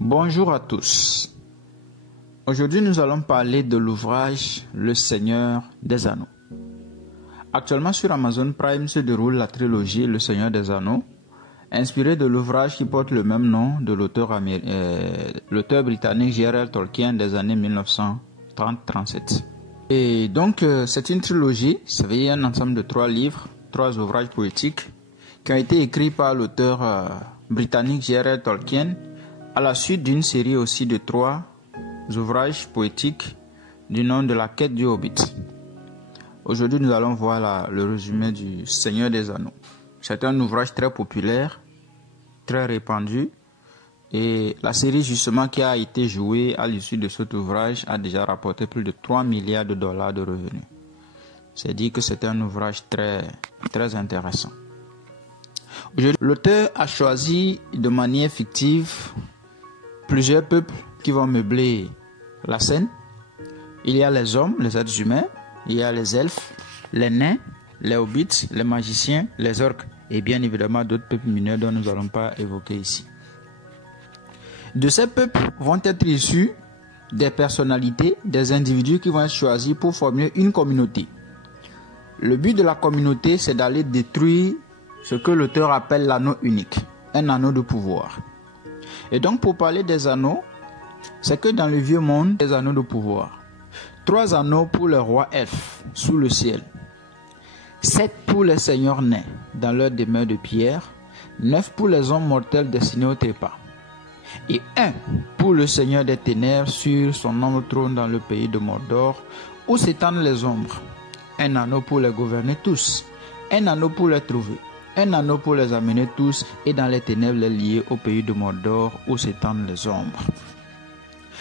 Bonjour à tous. Aujourd'hui, nous allons parler de l'ouvrage Le Seigneur des Anneaux. Actuellement sur Amazon Prime se déroule la trilogie Le Seigneur des Anneaux, inspirée de l'ouvrage qui porte le même nom de l'auteur britannique J.R.R. Tolkien des années 1930-37. Et donc, c'est une trilogie, ça veut dire un ensemble de 3 livres, 3 ouvrages poétiques qui ont été écrits par l'auteur britannique J.R.R. Tolkien à la suite d'une série aussi de 3 ouvrages poétiques du nom de La Quête du Hobbit. Aujourd'hui, nous allons voir le résumé du Seigneur des Anneaux. C'est un ouvrage très populaire, très répandu, et la série justement qui a été jouée à l'issue de cet ouvrage a déjà rapporté plus de 3 milliards de dollars de revenus. C'est dit que c'est un ouvrage très, très intéressant. Aujourd'hui, l'auteur a choisi de manière fictive plusieurs peuples qui vont meubler la scène. Il y a les hommes, les êtres humains, il y a les elfes, les nains, les hobbits, les magiciens, les orques et bien évidemment d'autres peuples mineurs dont nous n'allons pas évoquer ici. De ces peuples vont être issus des personnalités, des individus qui vont être choisis pour former une communauté. Le but de la communauté, c'est d'aller détruire ce que l'auteur appelle l'anneau unique, un anneau de pouvoir. Et donc pour parler des anneaux, c'est que dans le vieux monde, des anneaux de pouvoir. 3 anneaux pour les rois elfes sous le ciel. 7 pour les seigneurs nains dans leur demeure de pierre. 9 pour les hommes mortels destinés au trépas. Et 1 pour le seigneur des ténèbres sur son noble trône dans le pays de Mordor où s'étendent les ombres. 1 anneau pour les gouverner tous. 1 anneau pour les trouver. 1 anneau pour les amener tous et dans les ténèbres les lier au pays de Mordor où s'étendent les ombres.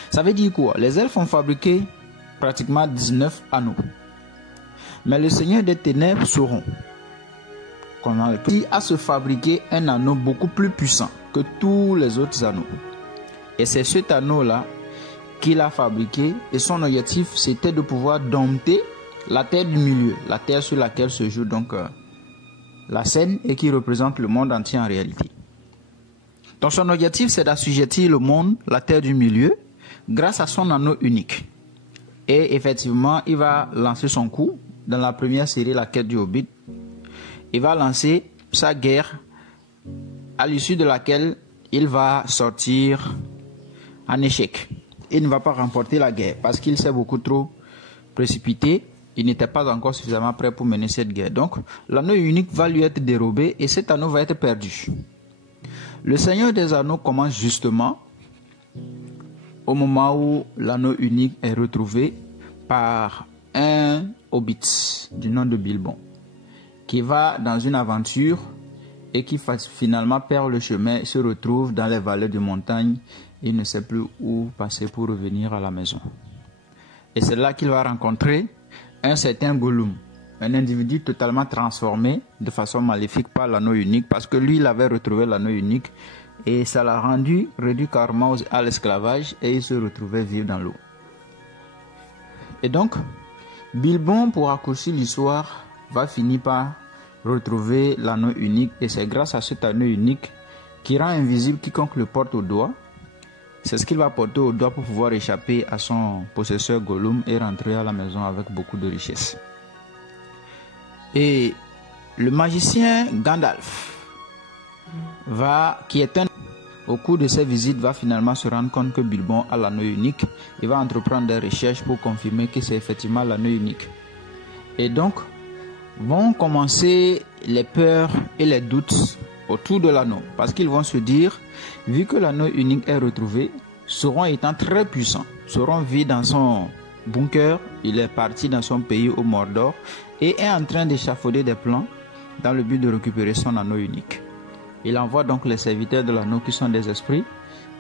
Ça veut dire quoi? Les elfes ont fabriqué pratiquement 19 anneaux. Mais le Seigneur des ténèbres sauront qu'on a appris à se fabriquer un anneau beaucoup plus puissant que tous les autres anneaux. Et c'est cet anneau-là qu'il a fabriqué et son objectif c'était de pouvoir dompter la terre du milieu, la terre sur laquelle se joue donc la scène et qui représente le monde entier en réalité. Donc son objectif c'est d'assujettir le monde, la terre du milieu, grâce à son anneau unique. Et effectivement, il va lancer son coup dans la première série, La Quête du Hobbit. Il va lancer sa guerre à l'issue de laquelle il va sortir en échec. Il ne va pas remporter la guerre parce qu'il s'est beaucoup trop précipité. Il n'était pas encore suffisamment prêt pour mener cette guerre. Donc, l'anneau unique va lui être dérobé et cet anneau va être perdu. Le Seigneur des Anneaux commence justement au moment où l'anneau unique est retrouvé par un hobbit du nom de Bilbon qui va dans une aventure et qui finalement perd le chemin et se retrouve dans les vallées de montagne. Il ne sait plus où passer pour revenir à la maison. Et c'est là qu'il va rencontrer un certain Gollum, un individu totalement transformé de façon maléfique par l'anneau unique parce que lui il avait retrouvé l'anneau unique et ça l'a rendu réduit carrément à l'esclavage et il se retrouvait vivre dans l'eau. Et donc, Bilbon, pour raccourcir l'histoire, va finir par retrouver l'anneau unique et c'est grâce à cet anneau unique qui rend invisible quiconque le porte au doigt. C'est ce qu'il va porter au doigt pour pouvoir échapper à son possesseur Gollum et rentrer à la maison avec beaucoup de richesses. Et le magicien Gandalf, au cours de ses visites, va finalement se rendre compte que Bilbon a l'anneau unique. Il va entreprendre des recherches pour confirmer que c'est effectivement l'anneau unique. Et donc, vont commencer les peurs et les doutes autour de l'anneau. Parce qu'ils vont se dire, vu que l'anneau unique est retrouvé, Sauron étant très puissant, Sauron vit dans son bunker, il est parti dans son pays au Mordor et est en train d'échafauder des plans dans le but de récupérer son anneau unique. Il envoie donc les serviteurs de l'anneau qui sont des esprits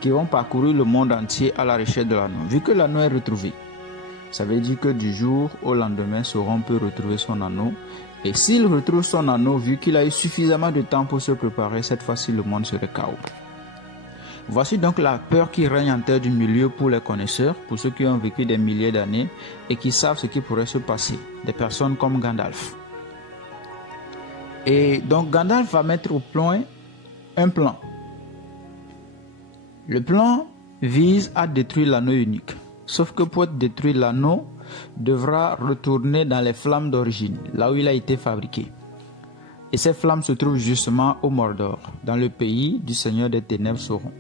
qui vont parcourir le monde entier à la recherche de l'anneau. Vu que l'anneau est retrouvé, ça veut dire que du jour au lendemain, Sauron peut retrouver son anneau. Et s'il retrouve son anneau, vu qu'il a eu suffisamment de temps pour se préparer, cette fois-ci le monde serait chaos. Voici donc la peur qui règne en terre du milieu pour les connaisseurs, pour ceux qui ont vécu des milliers d'années et qui savent ce qui pourrait se passer. Des personnes comme Gandalf. Et donc Gandalf va mettre au point un plan. Le plan vise à détruire l'anneau unique. Sauf que pour être détruit, l'anneau devra retourner dans les flammes d'origine, là où il a été fabriqué. Et ces flammes se trouvent justement au Mordor, dans le pays du Seigneur des Ténèbres Sauron.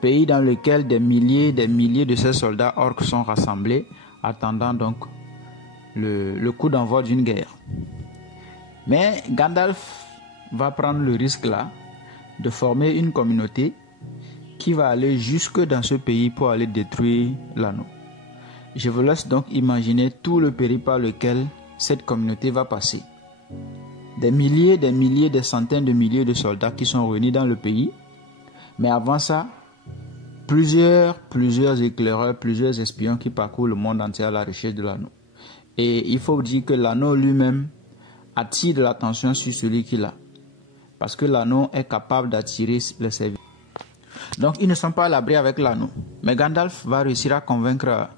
Pays dans lequel des milliers de ces soldats orques sont rassemblés, attendant donc le coup d'envoi d'une guerre. Mais Gandalf va prendre le risque là de former une communauté qui va aller jusque dans ce pays pour aller détruire l'anneau. Je vous laisse donc imaginer tout le périple par lequel cette communauté va passer. Des milliers, des centaines de milliers de soldats qui sont réunis dans le pays. Mais avant ça, plusieurs éclaireurs, plusieurs espions qui parcourent le monde entier à la recherche de l'anneau. Et il faut dire que l'anneau lui-même attire de l'attention sur celui qui l'a. Parce que l'anneau est capable d'attirer les serviteurs. Donc ils ne sont pas à l'abri avec l'anneau. Mais Gandalf va réussir à convaincre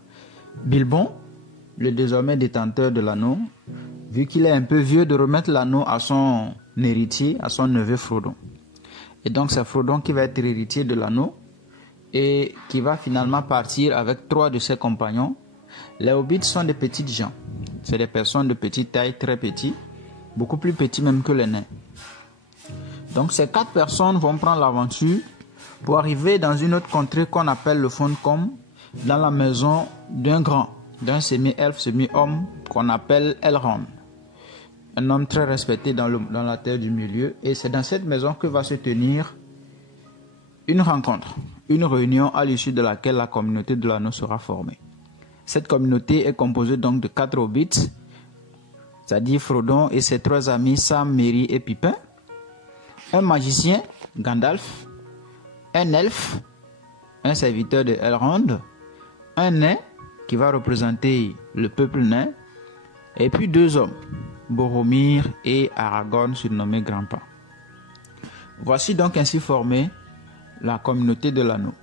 Bilbon, le désormais détenteur de l'anneau, vu qu'il est un peu vieux, de remettre l'anneau à son héritier, à son neveu Frodon. Et donc c'est Frodon qui va être héritier de l'anneau et qui va finalement partir avec 3 de ses compagnons. Les hobbits sont des petites gens. C'est des personnes de petite taille, très petites, beaucoup plus petits même que les nains. Donc ces 4 personnes vont prendre l'aventure pour arriver dans une autre contrée qu'on appelle le Foncombe, dans la maison d'un semi-elfe, semi-homme qu'on appelle Elrond. Un homme très respecté dans la terre du milieu. Et c'est dans cette maison que va se tenir une rencontre, une réunion à l'issue de laquelle la communauté de l'anneau sera formée. Cette communauté est composée donc de 4 hobbits, c'est-à-dire Frodon et ses 3 amis Sam, Merry et Pippin, un magicien, Gandalf, un elfe, un serviteur de Elrond, un nain qui va représenter le peuple nain, et puis 2 hommes, Boromir et Aragorn, surnommés Grandpa. Voici donc ainsi formée la communauté de l'anneau.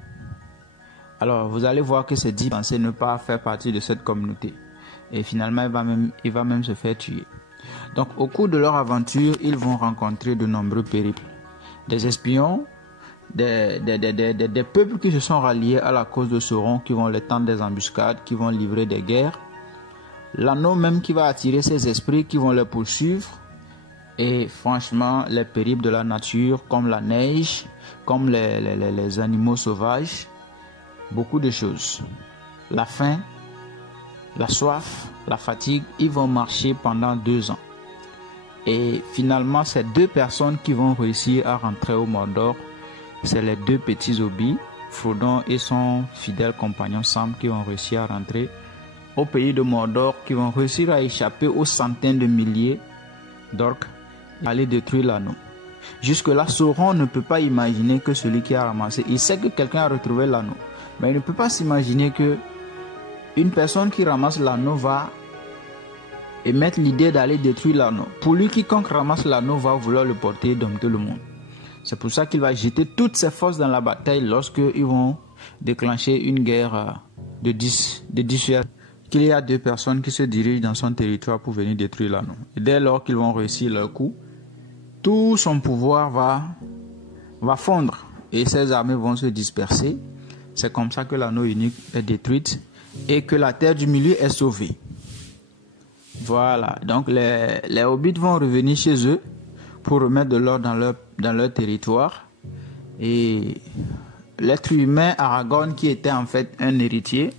Alors vous allez voir que c'est dit penser ne pas faire partie de cette communauté. Et finalement il va même se faire tuer. Donc au cours de leur aventure, ils vont rencontrer de nombreux périples. Des espions, des peuples qui se sont ralliés à la cause de Sauron, qui vont les tendre des embuscades, qui vont livrer des guerres. L'anneau même qui va attirer ces esprits qui vont les poursuivre. Et franchement, les périples de la nature, comme la neige, comme les animaux sauvages, beaucoup de choses. La faim, la soif, la fatigue, ils vont marcher pendant 2 ans. Et finalement, ces 2 personnes qui vont réussir à rentrer au Mordor, c'est les 2 petits hobbits, Frodon et son fidèle compagnon Sam, qui vont réussir à rentrer au pays de Mordor, qui vont réussir à échapper aux centaines de milliers d'orques et aller détruire l'anneau. Jusque-là, Sauron ne peut pas imaginer que celui qui a ramassé, il sait que quelqu'un a retrouvé l'anneau, mais il ne peut pas s'imaginer que une personne qui ramasse l'anneau va émettre l'idée d'aller détruire l'anneau. Pour lui, quiconque ramasse l'anneau va vouloir le porter et dompter le monde. C'est pour ça qu'il va jeter toutes ses forces dans la bataille lorsqu'ils vont déclencher une guerre de dissuasion. Qu'il y a 2 personnes qui se dirigent dans son territoire pour venir détruire l'anneau. Et dès lors qu'ils vont réussir leur coup, tout son pouvoir va fondre et ses armées vont se disperser. C'est comme ça que l'anneau unique est détruite et que la terre du milieu est sauvée. Voilà, donc les hobbits vont revenir chez eux pour remettre de l'ordre dans leur territoire. Et l'être humain Aragorn, qui était en fait un héritier,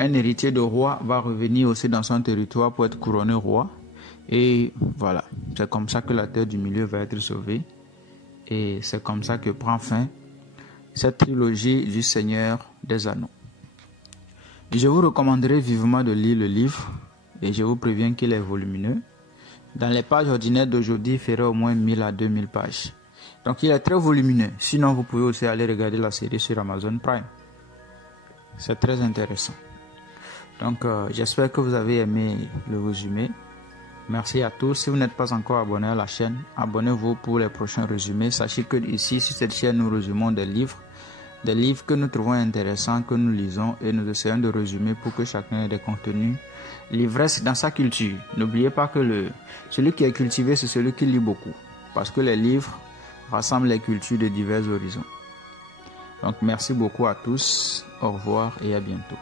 un héritier de roi, va revenir aussi dans son territoire pour être couronné roi. Et voilà, c'est comme ça que la terre du milieu va être sauvée. Et c'est comme ça que prend fin cette trilogie du Seigneur des Anneaux. Je vous recommanderais vivement de lire le livre et je vous préviens qu'il est volumineux. Dans les pages ordinaires d'aujourd'hui, il ferait au moins 1000 à 2000 pages. Donc il est très volumineux. Sinon, vous pouvez aussi aller regarder la série sur Amazon Prime. C'est très intéressant. Donc j'espère que vous avez aimé le résumé. Merci à tous. Si vous n'êtes pas encore abonné à la chaîne, abonnez-vous pour les prochains résumés. Sachez que ici, sur cette chaîne, nous résumons des livres que nous trouvons intéressants, que nous lisons et nous essayons de résumer pour que chacun ait des contenus l'ivresse dans sa culture. N'oubliez pas que celui qui est cultivé, c'est celui qui lit beaucoup, parce que les livres rassemblent les cultures de divers horizons. Donc merci beaucoup à tous, au revoir et à bientôt.